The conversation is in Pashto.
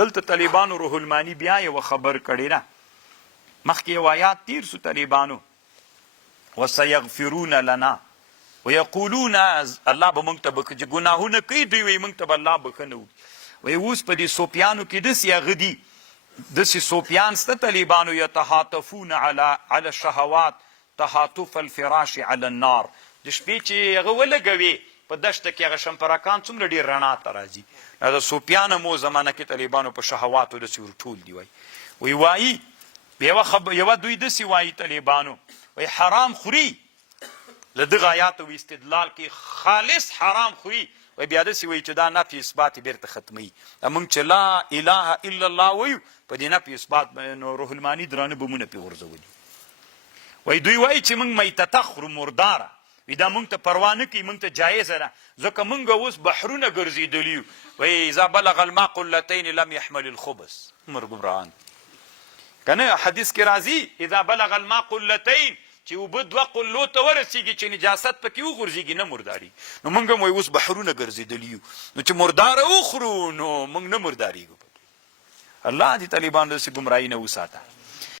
دلته طالبانو روح المانی بیا یو خبر کړی نه مخکې یو آیات تیر سو طالبانو وسيغفرون لنا ويقولون الله به موږ ته چې ګناهونه کوي دوی وایي موږ ته به الله بخښنه وکړي وایي اوس په دې صوفیانو کې داسې هغه دي داسې صوفیان شته طالبانو یتحاتفون على الشهوات تحاتف الفراش على النار د شپې چې هغه ولګوي په دشته کې هغه شمپرکان څومره ډېر رڼا ته راځي دا صوفیان مو زمانه کې طالبانو په شهواتو داسې ورټول دي وایي یوه دوی داسې وایي طالبانو وایي حرام خوري له دغه آیاتو استدلال کې خالص حرام خوري وایي بیا داسې وایي چې دا نفي اثبات یې بیرته ختموي موږ چې لا اله الا الله وایو په دې نفي اثبات نو روح المانی درانه بمونه پرې غورځولي وایي دوی وایي چې موږ میتته خورو مرداره وی دا مونږ ته پروا نه کوي مونږ ته جایزه ده ځکه مونږ اوس بحرونه ګرځېدلي یو وایي اذا بلغ الماء قلتین لم یحمل الخبث عمر ګمراهان کنه حدیث کې راځي اذا بلغ الماء قلتین چې اوبه دوه قلو ته ورسېږي چې نجاست پکې وغورځېږي نه مرداري نو مونږ هم وایي اوس بحرونه ګرځېدلي یو نو چې مرداره وخورو نو مونږ نه مردارېږو الله دې طالبانو داسې ګمراهي نه وساته